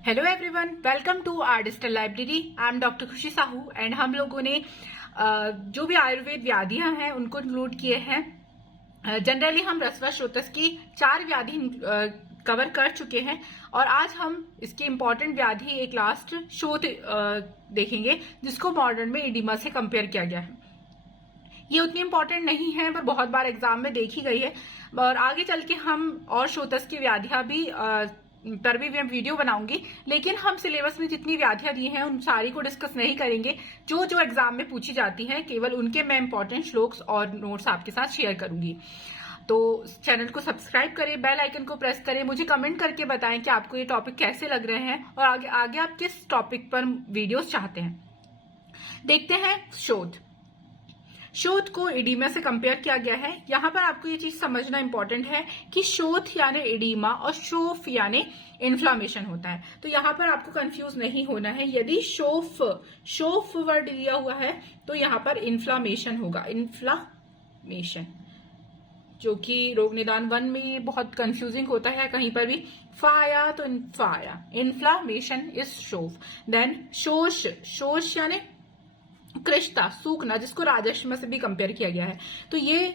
Hello everyone, welcome to our digital library. I am doctor Khushi Sahu and हम लोगों ने जो भी आयुर्वेद व्याधियां हैं उनको इंक्लूड किए हैं। जनरली हम रसवा श्रोतस की 4 व्याधि कवर कर चुके हैं और आज हम इसकी इम्पोर्टेंट व्याधि एक लास्ट शोथ देखेंगे जिसको मॉडर्न में एडिमा से कंपेयर किया गया है। ये उतनी इम्पोर्टेंट नहीं है पर बहुत बार एग्जाम में देखी गई है और आगे चल के हम और श्रोतस की व्याधियां भी पर भी मैं वीडियो बनाऊंगी, लेकिन हम सिलेबस में जितनी व्याधियां दी हैं उन सारी को डिस्कस नहीं करेंगे। जो जो एग्जाम में पूछी जाती हैं केवल उनके मैं इंपॉर्टेंट श्लोक्स और नोट्स आपके साथ शेयर करूंगी। तो चैनल को सब्सक्राइब करें, बेल आइकन को प्रेस करें, मुझे कमेंट करके बताएं कि आपको ये टॉपिक कैसे लग रहे हैं और आगे आप किस टॉपिक पर वीडियोस चाहते हैं। देखते हैं शोथ को एडिमा से कंपेयर किया गया है। यहाँ पर आपको ये चीज समझना इंपॉर्टेंट है कि शोथ यानी एडिमा और शोफ यानी इन्फ्लामेशन होता है। तो यहाँ पर आपको कंफ्यूज नहीं होना है। यदि शोफ वर्ड दिया हुआ है तो यहाँ पर इन्फ्लामेशन होगा, इन्फ्लामेशन, जो कि रोग निदान 1 में बहुत कंफ्यूजिंग होता है। कहीं पर भी फाया तो फाया, इन्फ्लामेशन इज शोफ। देन शोष यानी कृष्णता, सूखना, जिसको राजश्म से भी कंपेयर किया गया है। तो ये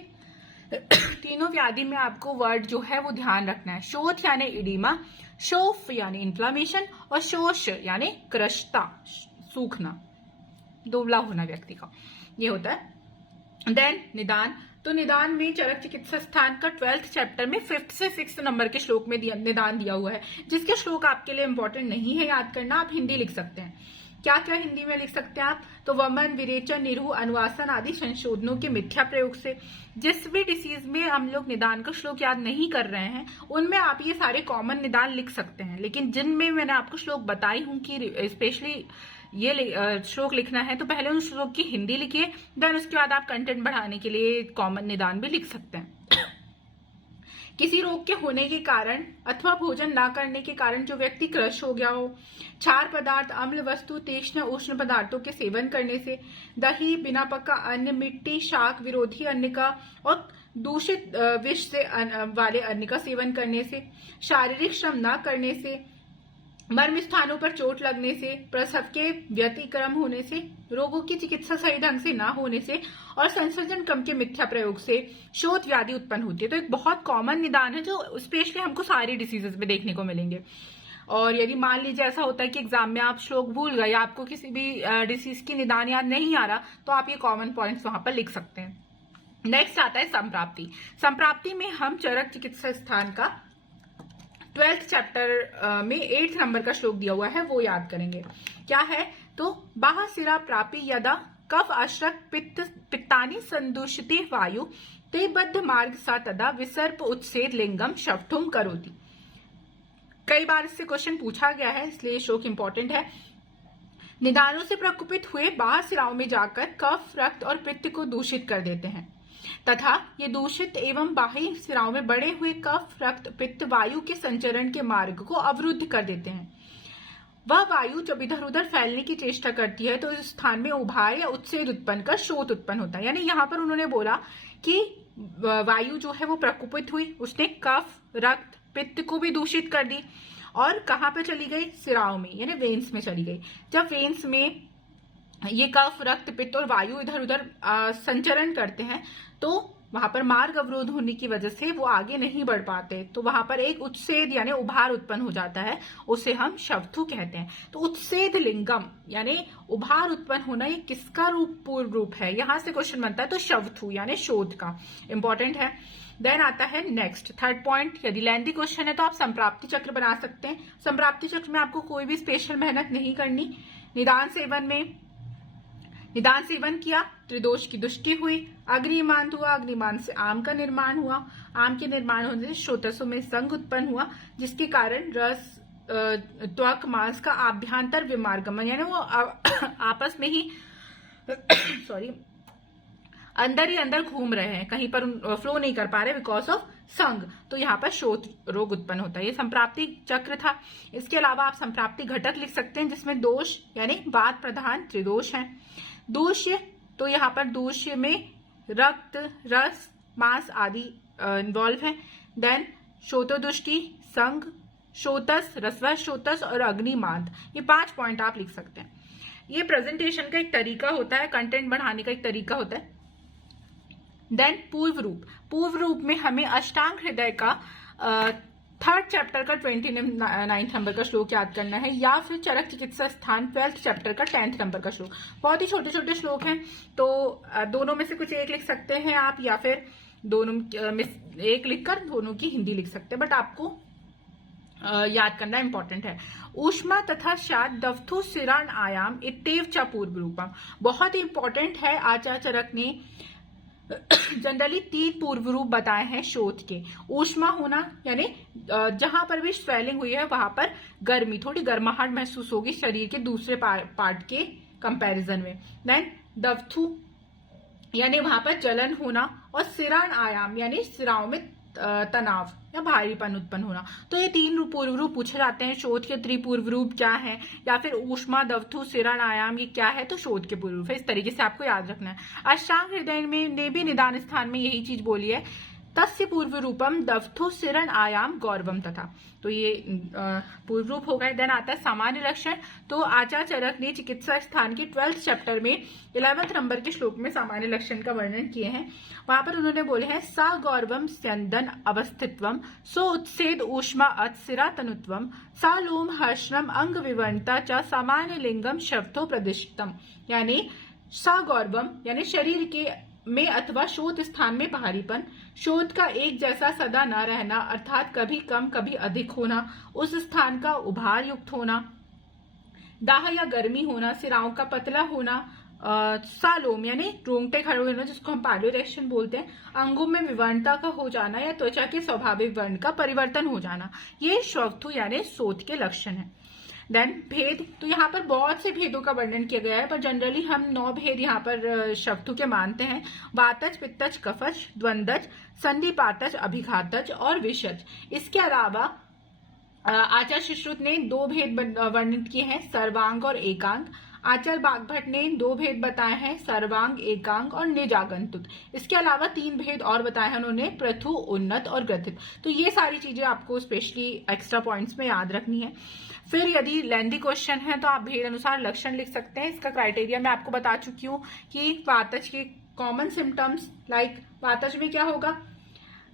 तीनों व्याधि में आपको वर्ड जो है वो ध्यान रखना है। शोथ यानी एडिमा, शोफ यानी इन्फ्लामेशन और शोष यानी कृष्णता, सूखना, दुबला होना व्यक्ति का, ये होता है। देन निदान, तो निदान में चरक चिकित्सा स्थान का 12th चैप्टर में 5th से 6th नंबर के श्लोक में निदान दिया हुआ है, जिसके श्लोक आपके लिए इंपॉर्टेंट नहीं है याद करना। आप हिंदी लिख सकते हैं। क्या क्या हिंदी में लिख सकते हैं आप? तो वमन, विरेचन, निरूह, अनुवासन आदि संशोधनों के मिथ्या प्रयोग से। जिस भी डिसीज में हम लोग निदान का श्लोक याद नहीं कर रहे हैं उनमें आप ये सारे कॉमन निदान लिख सकते हैं, लेकिन जिनमें मैंने आपको श्लोक बताई हूं कि स्पेशली ये श्लोक लिखना है तो पहले उन श्लोक की हिंदी लिखिए, देन उसके बाद आप कंटेंट बढ़ाने के लिए कॉमन निदान भी लिख सकते हैं। किसी रोग के होने के कारण अथवा भोजन ना करने के कारण जो व्यक्ति क्रश हो गया हो, क्षार पदार्थ, अम्ल वस्तु, तीक्ष्ण उष्ण पदार्थों के सेवन करने से, दही, बिना पका अन्न, मिट्टी, शाक विरोधी अन्न का और दूषित विष से वाले अन्न का सेवन करने से, शारीरिक श्रम न करने से, मर्म स्थानों पर चोट लगने से, प्रसव के व्यतिक्रम होने से, रोगों की चिकित्सा सही ढंग से ना होने से और संसर्जन क्रम के मिथ्या प्रयोग से शोथ व्याधि उत्पन्न होती है। तो एक बहुत कॉमन निदान है जो स्पेशली हमको सारी डिसीजेस में देखने को मिलेंगे। और यदि मान लीजिए ऐसा होता है कि एग्जाम में आप श्लोक भूल गए या आपको किसी भी डिसीज की निदान याद नहीं आ रहा, तो आप ये कॉमन पॉइंट्स वहां पर लिख सकते हैं। नेक्स्ट आता है संप्राप्ति। संप्राप्ति में हम चरक चिकित्सा स्थान का 12th चैप्टर में 8th नंबर का श्लोक दिया हुआ है, वो याद करेंगे। क्या है? तो बाह सिरा प्रापी यदा कफ अश्रक पित्तानी संदूषिते वायु ते बद्ध मार्ग सा तदा विसर्प उत्सेद लिंगम शवठुम करोति। कई बार इससे क्वेश्चन पूछा गया है, इसलिए श्लोक इंपॉर्टेंट है। निदानों से प्रकुपित हुए बाह्य सिराओं में जाकर कफ, रक्त और पित्त को दूषित कर देते हैं तथा ये दूषित एवं बाह्य सिराओं में बढ़े हुए कफ, रक्त, पित्त वायु के संचरण के मार्ग को अवरुद्ध कर देते हैं। वह वायु जब इधर उधर फैलने की चेष्टा करती है तो इस स्थान में उभार या उत्सेद उत्पन्न कर शोथ उत्पन्न होता है। यानी यहाँ पर उन्होंने बोला कि वायु जो है वो प्रकुपित हुई, उसने कफ, रक्त, पित्त को भी दूषित कर दी और कहाँ पे चली गई? सिराओं में, यानी वेन्स में चली गई। जब वेन्स में ये कफ, रक्त, पित्त और वायु इधर उधर संचरण करते हैं तो वहां पर मार्ग अवरोध होने की वजह से वो आगे नहीं बढ़ पाते, तो वहां पर एक उत्सेद यानी उभार उत्पन्न हो जाता है, उसे हम शवथु कहते हैं। तो उत्सेद लिंगम यानी उभार उत्पन्न होना, ये किसका पूर्व रूप है? यहां से क्वेश्चन बनता है, तो शवथु यानी शोध का, इंपॉर्टेंट है। देन आता है नेक्स्ट 3rd पॉइंट। यदि लेंथी क्वेश्चन है तो आप संप्राप्ति चक्र बना सकते हैं। संप्राप्ति चक्र में आपको कोई भी स्पेशल मेहनत नहीं करनी। निदान सेवन किया, त्रिदोष की दृष्टि हुई, अग्निमान हुआ, अग्निमान से आम का निर्माण हुआ, आम के निर्माण होने से श्रोतसों में संग उत्पन्न हुआ, जिसके कारण रस, त्वक, मांस का आभ्यंतर विमार्गमन, यानी वो आपस में ही अंदर ही अंदर घूम रहे हैं, कहीं पर फ्लो नहीं कर पा रहे बिकॉज ऑफ संग, तो यहाँ पर शोथ रोग उत्पन्न होता है। ये संप्राप्ति चक्र था। इसके अलावा आप संप्राप्ति घटक लिख सकते हैं जिसमें दोष यानी वात प्रधान त्रिदोष है। दूष्य, तो यहाँ पर दूष्य में रक्त, रस, मांस आदि इन्वॉल्व है। देन शोतोदुष्टि, संग, शोतस, रसवस शोतस और अग्निमांत, ये 5 पॉइंट आप लिख सकते हैं। ये प्रेजेंटेशन का एक तरीका होता है, कंटेंट बढ़ाने का एक तरीका होता है। देन पूर्व रूप, पूर्व रूप में हमें अष्टांग हृदय का 3rd चैप्टर का 29 नंबर का श्लोक याद करना है, या फिर चरक चिकित्सा स्थान 12th चैप्टर का 10th नंबर का श्लोक। बहुत ही छोटे छोटे श्लोक हैं, तो दोनों में से कुछ एक लिख सकते हैं आप, या फिर दोनों में एक लिखकर दोनों की हिंदी लिख सकते हैं, बट आपको याद करना इंपॉर्टेंट है। ऊष्मा तथा शाद दवथु सिरान आयाम इत्तेव च पूर्व रूपम, बहुत ही इंपॉर्टेंट है। आचार्य चरक ने जनरली 3 पूर्व रूप बताए हैं शोथ के। ऊष्मा होना यानी जहां पर भी स्वेलिंग हुई है वहां पर गर्मी, थोड़ी गर्माहट महसूस होगी शरीर के दूसरे पार्ट के कंपैरिजन में। देन दवथु यानी वहां पर जलन होना, और सिरान आयाम यानी सिराओं में तनाव या भारीपन उत्पन्न होना। तो ये 3 पूर्व रूप पूछे जाते हैं। शोथ के 3 पूर्व रूप क्या है, या फिर ऊष्मा, दवथु, सिरान आयाम ये क्या है, तो शोथ के पूर्व रूप है। इस तरीके से आपको याद रखना है। अष्टांग हृदय में ने भी निदान स्थान में यही चीज बोली है, तस्य पूर्व रूपम दवथु सिरण आयाम गौरवम तथा, तो ये पूर्व रूप हो गए। देन आता है सामान्य लक्षण। तो आचार्य चरक ने चिकित्सा स्थान के 12th चैप्टर में 11th नंबर के श्लोक में सामान्य लक्षण का वर्णन किए हैं। वहां पर उन्होंने बोले हैं सा गौरवम स्यंदन अवस्थित्वम, सो उत्सेद ऊष्मा अत सिरा तनुत्वम, सा लोम हर्षणम अंग विवर्णता च सामान्य लिंगम शब्दो प्रदिष्टम, यानी सा गौरवम यानी शरीर के में अथवा शोथ स्थान में भारीपन, शोथ का एक जैसा सदा न रहना अर्थात कभी कम कभी अधिक होना, उस स्थान का उभार युक्त होना, दाह या गर्मी होना, सिराओं का पतला होना, सालोम यानी रोंगटे खड़े होना जिसको हम पाइलोरेक्शन बोलते हैं, अंगों में विवर्णता का हो जाना या त्वचा के स्वाभाविक वर्ण का परिवर्तन हो जाना, ये शोथु यानी शोथ के लक्षण है। देन भेद, तो यहाँ पर बहुत से भेदों का वर्णन किया गया है, पर जनरली हम 9 भेद यहाँ पर शब्दों के मानते हैं। वातज, पित्तज, कफज, द्वंदज, संधिपातज, अभिघातज और विषज। इसके अलावा आचार्य सुश्रुत ने 2 भेद वर्णित किए हैं, सर्वांग और एकांग। आचार्य बागभट्ट ने 2 भेद बताए हैं, सर्वांग, एकांग और निजागंतुक। इसके अलावा 3 भेद और बताए हैं उन्होंने, पृथु, उन्नत और ग्रथित। तो ये सारी चीजें आपको स्पेशली एक्स्ट्रा पॉइंट्स में याद रखनी है। फिर यदि लेंथी क्वेश्चन है तो आप भेद अनुसार लक्षण लिख सकते हैं। इसका क्राइटेरिया मैं आपको बता चुकी हूँ कि वातज के कॉमन सिम्टम्स, लाइक वातज में क्या होगा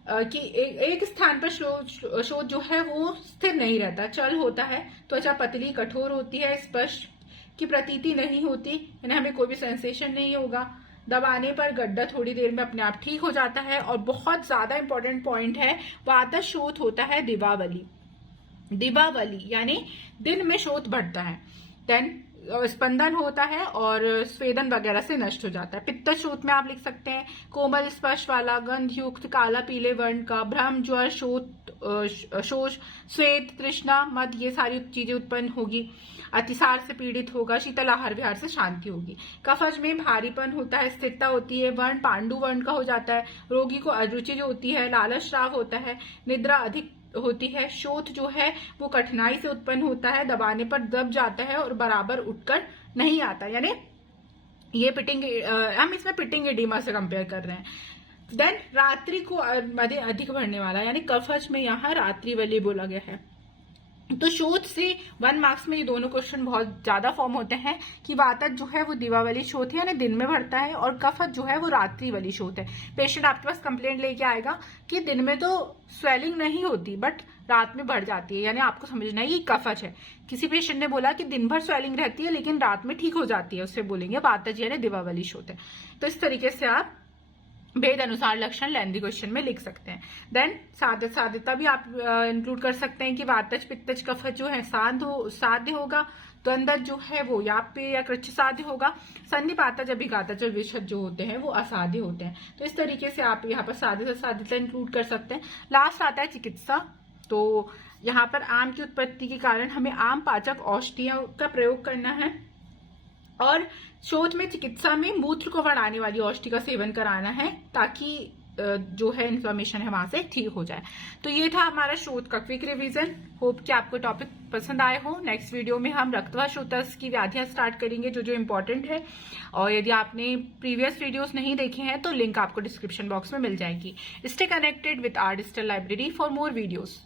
कि एक स्थान पर शोथ जो है वो स्थिर नहीं रहता, चल होता है, त्वचा पतली कठोर होती है, स्पर्श की प्रतीति नहीं होती, यानी हमें कोई भी सेंसेशन नहीं होगा, दबाने पर गड्ढा थोड़ी देर में अपने आप ठीक हो जाता है, और बहुत ज्यादा इंपॉर्टेंट पॉइंट है, वातज शोथ होता है दिवावली, दिवावली यानी दिन में शोथ बढ़ता है। देन स्पंदन होता है और स्वेदन वगैरह से नष्ट हो जाता है। पित्त शोथ में आप लिख सकते हैं कोमल स्पर्श वाला, गंध युक्त, काला पीले वर्ण का, भ्रम, ज्वर, शोष, स्वेद, तृष्णा, मद, ये सारी चीजें उत्पन्न होगी। अतिसार से पीड़ित होगा, शीतल आहार विहार से शांति होगी। कफज में भारीपन होता है, स्थिरता होती है, वर्ण पांडु वर्ण का हो जाता है, रोगी को अरुचि जो होती है, लालच श्राव होता है, निद्रा अधिक होती है, शोथ जो है वो कठिनाई से उत्पन्न होता है, दबाने पर दब जाता है और बराबर उठकर नहीं आता, यानी ये पिटिंग, हम इसमें पिटिंग एडिमा से कंपेयर कर रहे हैं। देन रात्रि को अधिक बढ़ने वाला, यानी कफज में यहाँ रात्रि वाली बोला गया है। तो शोथ से 1 मार्क्स में ये दोनों क्वेश्चन बहुत ज्यादा फॉर्म होते हैं कि वातज जो है वो दिवावली शोथ है यानी दिन में बढ़ता है, और कफज जो है वो रात्रि वाली शोथ है। पेशेंट आपके पास कंप्लेंट लेके आएगा कि दिन में तो स्वेलिंग नहीं होती बट रात में बढ़ जाती है, यानी आपको समझना है ये कफज है। किसी पेशेंट ने बोला कि दिन भर स्वेलिंग रहती है लेकिन रात में ठीक हो जाती है, उससे बोलेंगे वातज यानी दिवावली शोथ है। तो इस तरीके से आप भेद अनुसार लक्षण लेंथी क्वेश्चन में लिख सकते हैं। देन साध्यता भी आप इंक्लूड कर सकते हैं कि वातज, पित्तज, कफज जो है साध्य होगा, द्वंदज जो है वो याप्य या कृच्छ साध्य होगा, संधिपातज, अभिघातज और विषज जो होते हैं वो असाध्य होते हैं। तो इस तरीके से आप यहाँ पर साध्यता इंक्लूड कर सकते हैं। लास्ट आता है चिकित्सा। तो यहाँ पर आम की उत्पत्ति के कारण हमें आम पाचक औषधियों का प्रयोग करना है, और शोथ में चिकित्सा में मूत्र को बढ़ाने वाली औषधि का सेवन कराना है ताकि जो है इन्फ्लेमेशन है वहां से ठीक हो जाए। तो ये था हमारा शोथ का क्विक रिवीजन। होप कि आपको टॉपिक पसंद आए हो। नेक्स्ट वीडियो में हम रक्तवात शोथस की व्याधियां स्टार्ट करेंगे जो जो इम्पोर्टेंट है, और यदि आपने प्रीवियस वीडियोस नहीं देखे हैं तो लिंक आपको डिस्क्रिप्शन बॉक्स में मिल जाएगी। Stay connected with our digital library for more videos.